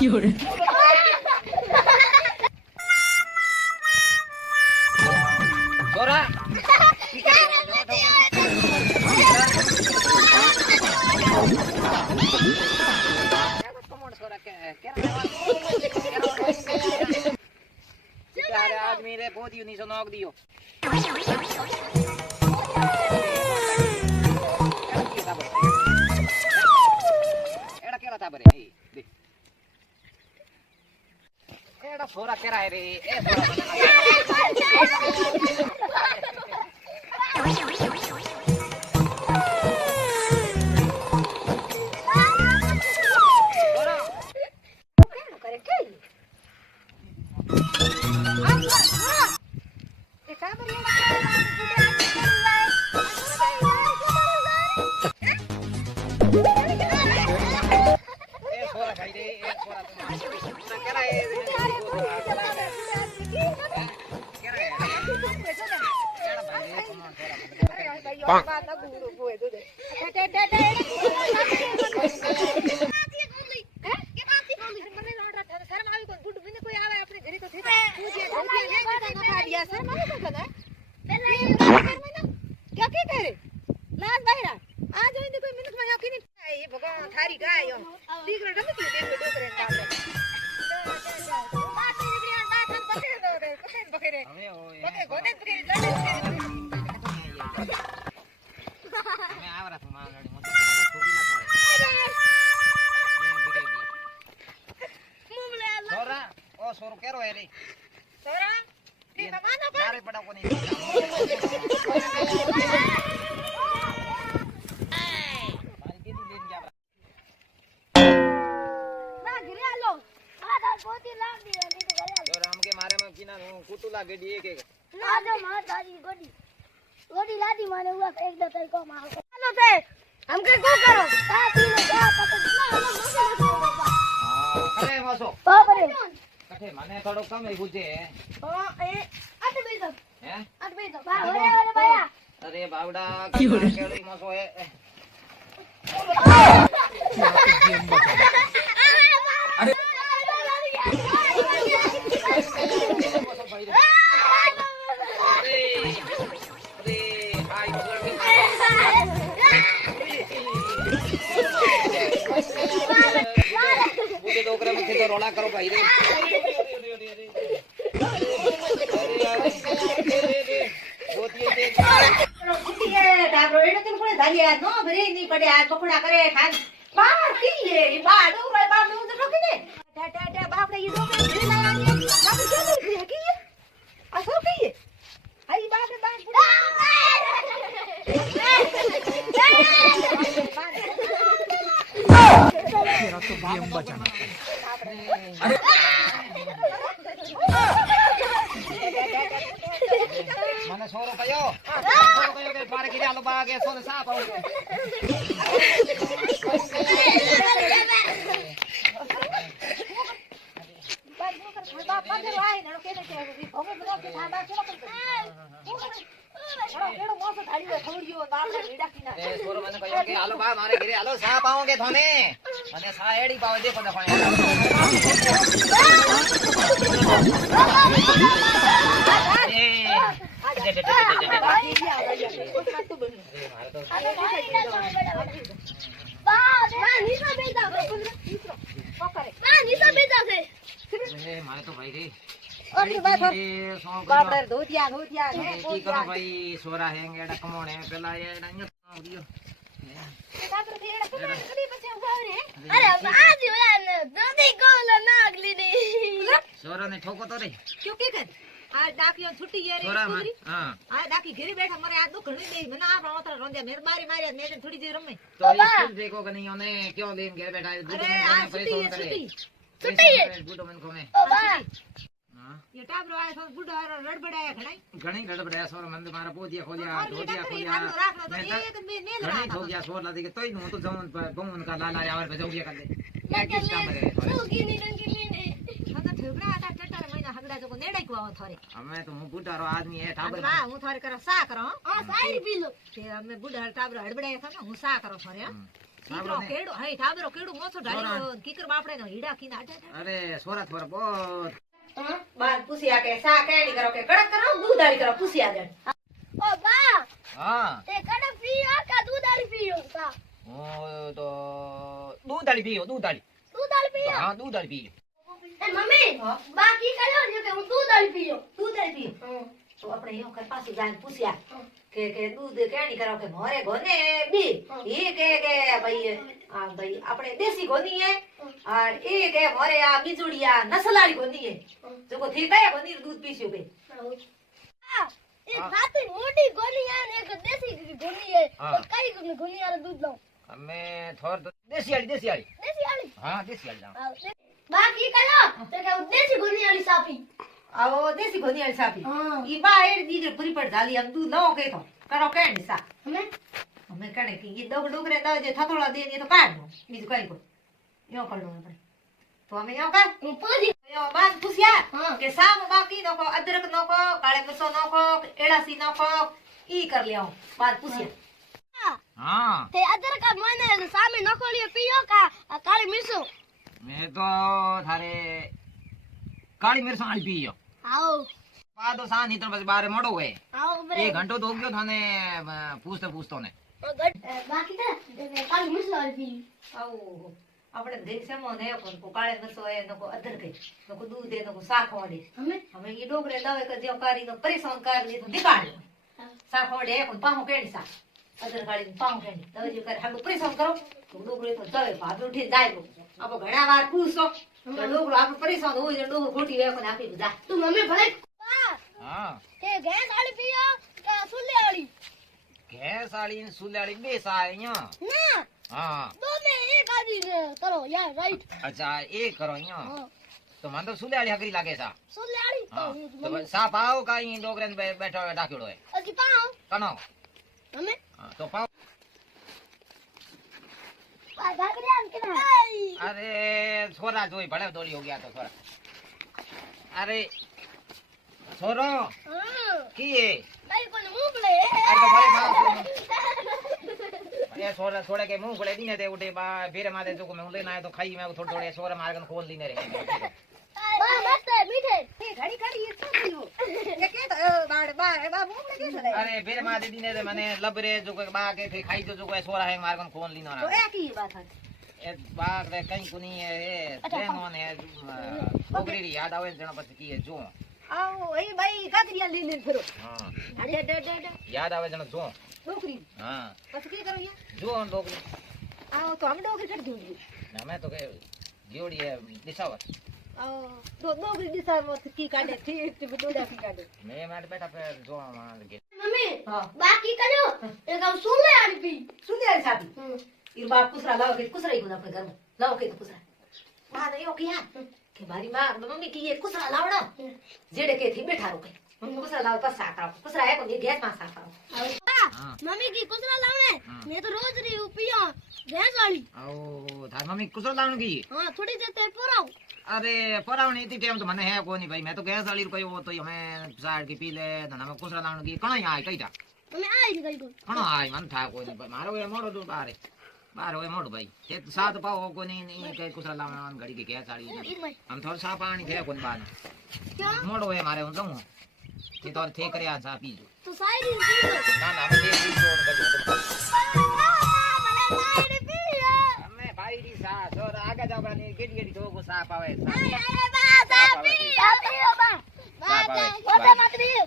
Fiore. Sora. Cara, आदमी रे बहुत यूनी सो नोक दियो एड़ा केड़ा था बरे ए देख एड़ा सोरा केरा है रे ए सोरा खाई रे ए सोरा तो केरा है थारी गाय दीकरो डमती दे डोकरे काले बकरे बकरे गोदे बकरे मैं आवरा तू मां गाड़ी मत तेरा छोटी ना छोड़ सोरा ओ सोर केरो है रे सोरा ये माना पर मारे पड़ा को नहीं कुटुला गेडी एक एक लादो मार दादी गोडी गोडी लादी माने हुआ एक दो तेरे को मार चलो से हमके को करो ता पीने जा पकड़ ना हम मसे हां करे मसो बाप रे कठे माने थोड़ो कम ही बुझे ओ ए अट बेदो हैं अट बेदो बा ओरे भैया अरे बावड़ा केड़ी मसो है अरे मुझे डोकरे में तो रोला करो भाई रे डाबरो एने तुम कोने धालिया नो भरे नहीं पड़े आज पकोड़ा करे खान बाहर की ये बाहर दो रे बाप ने उधर रोके ने टा बाप रे ये दो के लाया नहीं बाप क्या है की ये असो की ये आई बाप रे तेरा तो गेम बचाना अरे माने सोरो कयो के पारे की आलो बागे सोने सा पाओ बाप पकड़ वाई न के के होगे बनो के थाबा चलो कर एड़ो मोसो धाड़ी है थोड़ियो बाप रे लीडा किना ए सोरो माने कयो के आलो बा मारे घरे आलो सा पाओगे थोने माने सा एड़ी पाओ देखो देखो मारे तो भाई रे बाप रे धोतिया धोतिया की करो भाई सोरा हैंगे एड़ा कमोणे पेला ये एड़ा न्यो दियो अरे आज यार ददी को नागली दी सोरा ने ठोको तो रे क्यों के कर आज डाकियो छुट्टी ये सोरा हां आ डाकी घरे बैठा मरे आज तो घणी दे मने आप रोतरा रोंदे मेरे मारी मारी मैं थोड़ी देर रमे तो स्कूल देखो कि नहीं ओने क्यों लेन घर बैठा है अरे आज छुट्टी है छुट्टी है बूढ़ो मन को में ओ बा हां ये टाबरो आया तो बूढ़ा रड़बड़ाया घणी गड़बड़ाया सोर मन मारा पोदिया खोलिया धोतिया खोलिया घणी हो गया सोर लादी के तोई नु तो जमन बमन का लाला यावर पे जाऊया कर दे सुगी नी रंगीली ने हता ठेबरा आता टटर महीना हगड़ा जो नेड़े को आव थारे हमें तो मु बूढ़ा रो आदमी है टाबर हां हूं थारे करा सा करो आ साइड पी लो ते हमें बूढ़ा टाबरो हड़बड़ाया था ना हूं सा करो थारे સાંભળો ને. કેડો હે ઠાબરો કેડો મોસો ઢાળ્યો કીકર બાપડે નો હીડા ખીને આટા અરે સોરા થોરા બહુ બાર પૂછ્યા કે સા કેડી કરો કે કડક કરો દૂધાળી કરો પૂછ્યા દે ઓ બા હા તે કડક પીઓ કે દૂધાળી પીઓ કા હું તો દૂધાળી પીયો દૂધાળી દૂધાળી પીઓ હા દૂધાળી પીયો એ મમ્મી બા કી કર્યો ને કે હું દૂધાળી પીઓ દૂધાળી પીઓ તો આપણે એવું કર પાછી જાય પૂછ્યા કે દૂધ કેડી કરો કે મોરે ગોને બી એ કે ભાઈ આ ભાઈ આપણે દેશી ગોની હે और એ કે મોરે આ બીજુડિયા નસલાડી ગોની હે જો થી કયા ગોની દૂધ પીસ્યું બે હા એક સાતી મોટી ગોલી હે ને એક દેશી ગોલી હે તો કઈ ગોલી વાળા દૂધ લો અમે થોર તો દેશી વાળી દેશી વાળી હા દેશી વાળી બા કી કર્યો તો કે હું દેશી ગોલી વાળી સાપી આવો દેશી ગોની આલી સાપી હા ઈ બા એડ દીજે પૂરી પડ ધાલી આમ દૂધ લો કે તો કરો કેડી સા અમે અમે કણે કે ઈ ડોગરે દા જે થતોડા દે ને તો કાઢ નો બીજું કઈ કોઈ યો કરડો આપણે તો અમે યો કર હું પૂછી યો બાદ પૂછ્યા હા. કે સામ બાકી નકો અદરક નકો કાળે મરચો નકો એલાસી નકો ઈ કર લેવો બાદ પૂછ્યા હા તે અદરક મને સામે નખોલિયો પીયો કા કાળી મિર્ચો મેં તો થારે કાળી મિર્ચ આળી પીયો આવો પાદો સા ની તો પછી બારે મોડો હોય આવો બરે એક ઘંટો તો ગયો થાને પૂછતો ને બાકી કે કાળી મિર્ચો વાળી પી આવો આપણે દેખ સેમો ને કો કાળે મરચો એ નકો અદરક નકો દૂધ એ નકો શાક વાડે અમે અમે ઈ ડોગરે દાવે કે જેવ કારી નો પરેશાન કરી લીધો દીકાડ શાક વાડે એક પાહો કેડી શાક અદર કાઢી પાઉં કેડી દવે જે કરે હાલો પરેશાન કરો તો ડોગરે તો દવે ભાભી ઉઠી જાય આપો ઘણા વાર પૂછો તો ડોગરો આપણે પરેશાન હોય છે ડોગરો ખોટી વેકો ને આપી જા તું મમ્મી ભલે હા કે ગેસ વાળી પીયો કે સુલે વાળી ગેસ વાળી ને સુલાળી બે સા અહીંયા ના હા દો ને એક આદી ને કરો યાર રાઈટ અચ્છા એ કરો અહીંયા તો મને તો સુલાળી હકરી લાગે સા સુલે વાળી તો હા હું તો સા પાવ કાઈ ડોગરે ને બેઠો ડાક્યો હોય હજી પાઉં કનો અમે હા, તો પાવ ભાગરી આમ કે ના અરે છોરા જોઈ ભલે દોડી હો ગયા તો છોરા અરે છોરો હા કી એ કઈ કોને મોકલે અરે તો ભાઈ એ છોરા છોડે કે મુંહ ખોલે દીને તે ઉઠે બા ફેરે માથે જો મેં લેના આયો તો ખાઈ મેં થોડો થોડે છોરા મારે કન ખોલ દીને રે બા મસ્ત મીઠે ઘડી ઘડી એ શું થયું કે બાડ બા મોકલે કે છે અરે ફેરે માથે દીને તે મને લબરે જો કે બા કે ખાઈ જો કોઈ છોરા હે મારે કન ખોલ લીનો તો ના એ કી વાત હતી એ બા રે કઈ કોની એ પ્રેમો ને છોકરી યાદ આવે જણા પછી કી જો આવો એ ભાઈ કાકરિયા લઈને ફરો હા અડે અડે યાદ આવે જણા જો ડોકરી હા પછી કે કરો યા જો ડોગરી આવો તો અમે ડોકરી કરી દઉં અમે તો કે જીવડી દિશાવત આવો તો ડોકરી દિશામાં કી કાઢે ઠીક ઠીક ડોડા કી કાઢે મેં મારે બેઠા પે જોવા માં કે મમ્મી હા બાકી કર્યો એક આમ સુલે વાળી પી સુંદર સાબી ઈર બાપ કુસરા લાવો કે કુસરા ઈ આપણે ઘરમાં લાવો કે કુસરા બા ને યો કિયા કે મારી માં મમ્મી કી એ કુસરા લાવડો જેડે કે થી બેઠા રો કે કુસરા લાવ પાસ સાકરો કુસરા હે કો ગેસ માં સાકરો હા મમ્મી કી કુસરા લાવને મેં તો રોજ રી પીયો ગેસ વાળી આવો તાર મમ્મી કુસર લાવણ ગઈ હા થોડી દેર તે પુરાવ અરે પરાવણી હતી ટેમ તો મને હે કોની ભાઈ મેં તો ગેસ વાળી કયો તો અમે સાડ કે પી લે ધન અમે કુસર લાવણ ગઈ કણ આય કઈતા તમે આવી ગઈ ગઈ કણ આય મન થા કોઈ ભાઈ મારો એ મોડો તો બારે બાર હોય મોડો ભાઈ એક સાત પાવ કોની ની કે કુસર લાવણ ઘડી કે ગેસ વાળી આમ થોડું સા પાણી થયા કોની બાર મોડો હોય મારે હું જમું તે તો થે કર્યા સા પીજો તો સાઈડ પીજો ના ના અમે તે પીજો સાઈડ પીજો અમે ભાઈ રી સા તો આગળ જાવ ની ગેડી ગેડી તો સા પાવે સા અરે બા સા પી બા બા બા બા માત્રી